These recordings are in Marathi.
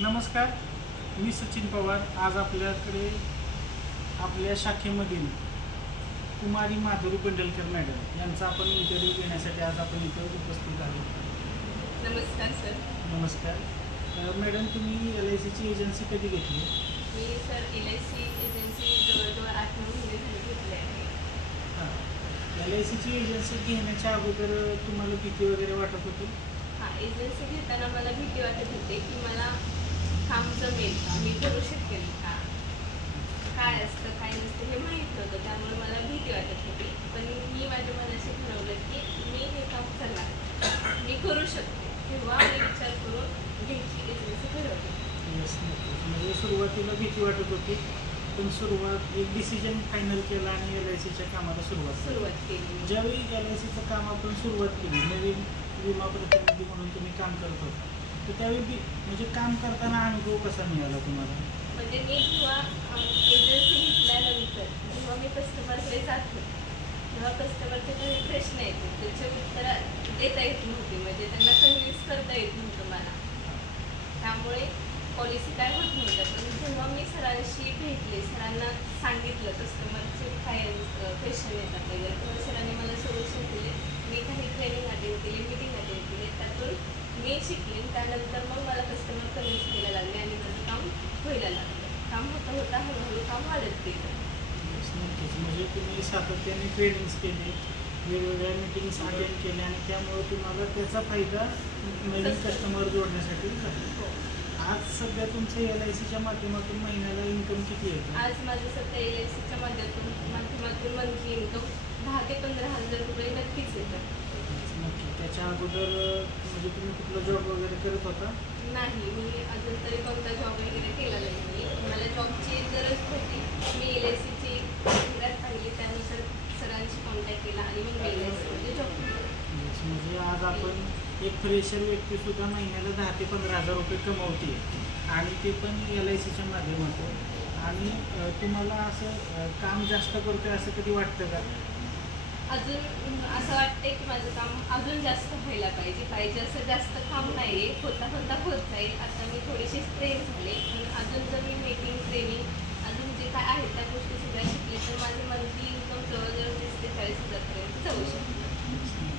नमस्कार, मी सचिन पवार। आज आपल्याकडे आपल्या शाखेमधील कुमारी माधुरी पेंडलकर मॅडम यांचा आपण इंटरव्ह्यू घेण्यासाठी आज आपण इथे उपस्थित आहोत। नमस्कार सर। नमस्कार मॅडम, तुम्ही LICची एजन्सी कधी घेतली? मी सर LIC एजन्सी जवळजवळ 8-9 महिने झाले घेतली आहे। हां, LICची एजन्सी घेण्याच्या अगोदर तुम्हाला भीती वगैरे वाटत होती? हां, एजन्सी घेताना मला भीती वाटत होती की मला काम जमेल का, मी करू शकेल का, काय असतं काय नसतं हे माहीत नव्हतं, त्यामुळे मला भीती वाटत होती। पण मी माझ्या मनाशी ठरवलं की मी हे काम करणार, मी करू शकते, तेव्हा मी विचार करून घ्यायची एजन्सी ठरवली। म्हणजे सुरुवातीला भीती वाटत होती, पण एक डिसिजन फायनल केला आणि LICच्या कामाला सुरुवात केली। ज्यावेळी LICचं काम आपण सुरुवात केली, नवीन विमा प्रतिनिधी म्हणून तुम्ही काम करत होता, तर त्यावेळी म्हणजे काम करताना अनुभव कसा मिळाला तुम्हाला? म्हणजे मी जेव्हा एजन्सी घेतल्यानंतर जेव्हा मी कस्टमरकडे जात होते, तेव्हा कस्टमरचे काही प्रश्न येते, त्याचे उत्तरं देता येत नव्हती, म्हणजे त्यांना कन्व्हिन्स करता येत नव्हतं मला, त्यामुळे पॉलिसी काय होत नव्हत्या। पण जेव्हा मी सरांशी भेटले, सरांना सांगितलं कस्टमरचे काय क्वेश्चन येतात वगैरे, तेव्हा सरांनी मला सोल्युशन दिले। मी काही ट्रेनिंग अटेंड केली, मीटिंग अटेंड केली, त्यातून मी शिकले। त्यानंतर मग मला कस्टमर कन्व्हिन्स करायला लागले आणि माझं काम व्हायला लागलं। काम होता होता हळूहळू काम वाढत गेलं। म्हणजे तुम्ही सातत्याने ट्रेनिंग्स केले, वेगवेगळ्या मीटिंग्स अटेंड केल्या आणि त्यामुळे तुम्हाला त्याचा फायदा नवीन कस्टमर जोडण्यासाठी झाला। आज सध्या तुमचं LICच्या माध्यमातून महिन्याला इन्कम किती येतं? आज माझं सध्या LICच्या माध्यमातून मंथली इन्कम 10,000 ते 15,000 रुपये नक्कीच येतं। नक्की। त्याच्या अगोदर म्हणजे तुम्ही कुठला जॉब वगैरे करत होता? नाही, मी अजून तरी कोणता जॉब वगैरे केला नाही। मला जॉबची गरज होती, मी LICची जाहिरात पाहिली, त्यानुसार सरांशी कॉन्टॅक्ट केला आणि मग मी LICमध्ये जॉब केला। म्हणजे आज आपण एक फ्रेशर व्यक्तीसुद्धा महिन्याला 10,000 ते 15,000 रुपये कमवते, आणि ते पण LICच्या माध्यमातून। आणि तुम्हाला असं काम जास्त करतोय असं कधी वाटतं का? अजून असं वाटते की माझं काम अजून जास्त व्हायला पाहिजे असं जास्त काम नाही आहे, होता होत जाईल। आता मी थोडीशी ट्रेन झाले, पण अजून जर मी मीटिंग ट्रेनिंग अजून जे काय आहे त्या गोष्टी सगळ्या शिकले तर माझी मंथली इन्कम जवळजवळ 30,000 ते 40,000पर्यंत जाऊ शकते।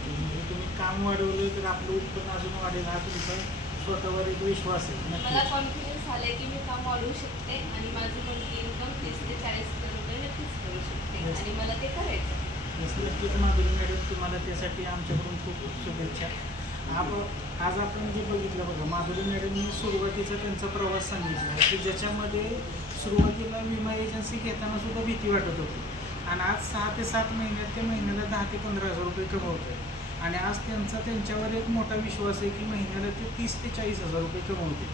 म्हणजे तुम्ही काम वाढवलं तर आपलं उत्पन्न अजून वाढेल, हा तुमचा स्वतःवर एक विश्वास आहे। मला कॉन्फिडन्स आला की मी काम वाढवू शकते आणि माझी मंथली इन्कम 30,000 ते 40,000 रुपये नक्कीच करू शकते, आणि मला ते करायचं। नक्कीच माधुरी मॅडम, तुम्हाला त्यासाठी आमच्याकडून खूप शुभेच्छा। आज आपण जे बघितलं बघा, माधुरी मॅडमनी सुरुवातीचा त्यांचा प्रवास सांगितला की ज्याच्यामध्ये सुरुवातीला विमा एजन्सी घेताना सुद्धा भीती वाटत होती, आणि आज 6 ते 7 महिन्यात ते महिन्याला 10,000 ते 15,000 रुपये कमवत आहे, आणि आज त्यांच्यावर एक मोठा विश्वास आहे की महिन्याला ते 30,000 ते 40,000 रुपये कमवते।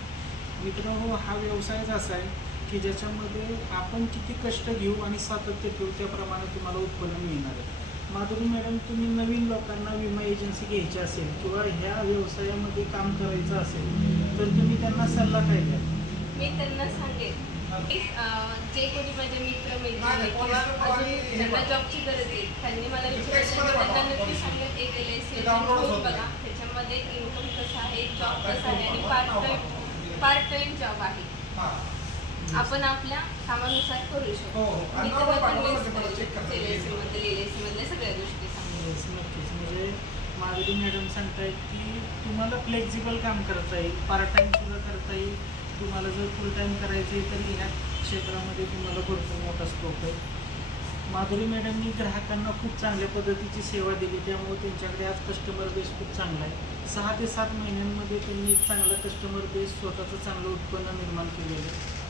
मित्रांनो, हा व्यवसायच असा आहे की ज्याच्यामध्ये आपण किती कष्ट घेऊ आणि सातत्य ठेवू त्याप्रमाणे तुम्हाला उत्पन्न मिळणार आहे। माधुरी मॅडम, तुम्ही नवीन लोकांना विमा एजन्सी घ्यायची असेल किंवा ह्या व्यवसायामध्ये काम करायचं असेल तर तुम्ही त्यांना सल्ला काय द्याल? मी त्यांना सांगेन की जे कोणी माझे मित्र मैत्रिणी किंवा अजून ज्यांना जॉबची गरज आहे त्यांनी मला विचारलं, त्यांना नक्की सांगेन एक LIC घेऊन बघा, त्याच्यामध्ये इन्कम कसं आहे, जॉब कसा आहे, आणि पार्ट टाइम जॉब आहे, आपण आपल्या कामानुसार करू शकतो। मी त्यांना कन्व्हिन्स करेल LIC मधल्या सगळ्या गोष्टी सांगेन। नक्कीच। म्हणजे माधुरी मॅडम सांगतायत की तुम्हाला फ्लेक्झिबल काम करता येईल, पार्ट टाईम सुद्धा करता येईल, तुम्हाला जर फुल टाईम करायचं आहे तर ह्या क्षेत्रामध्ये तुम्हाला भरपूर मोठा स्कोप आहे। माधुरी मॅडमनी ग्राहकांना खूप चांगल्या पद्धतीची सेवा दिली, त्यामुळे त्यांच्याकडे आज कस्टमर बेस खूप चांगला आहे। 6 ते 7 महिन्यांमध्ये त्यांनी एक चांगला कस्टमर बेस, स्वतःचं चांगलं उत्पन्न निर्माण केलेलं आहे।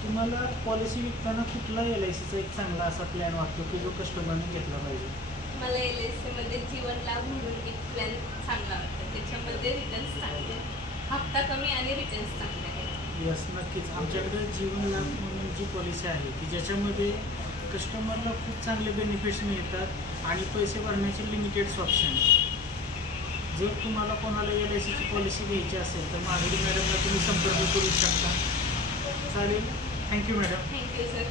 तुम्हाला पॉलिसी विकताना कुठला LICचा एक चांगला असा प्लॅन वाटतो की जो कस्टमरने घेतला पाहिजे? मला LICमध्ये जीवन लाभ म्हणून एक प्लॅन चांगला वाटतो, त्याच्यामध्ये रिटर्न्स चांगले, हप्ता कमी आणि रिटर्न्स चांगले आहेत। यस, नक्कीच। आमच्याकडे जीवन लाभ म्हणून जी पॉलिसी आहे की ज्याच्यामध्ये कस्टमरला खूप चांगले बेनिफिट्स मिळतात आणि पैसे भरण्याचे लिमिटेड्स ऑप्शन आहे। जर तुम्हाला कोणाला LICची पॉलिसी घ्यायची असेल तर माधुरी मॅडमला तुम्ही संपर्क करू शकता। चालेल। Thank you madam. Thank you sir.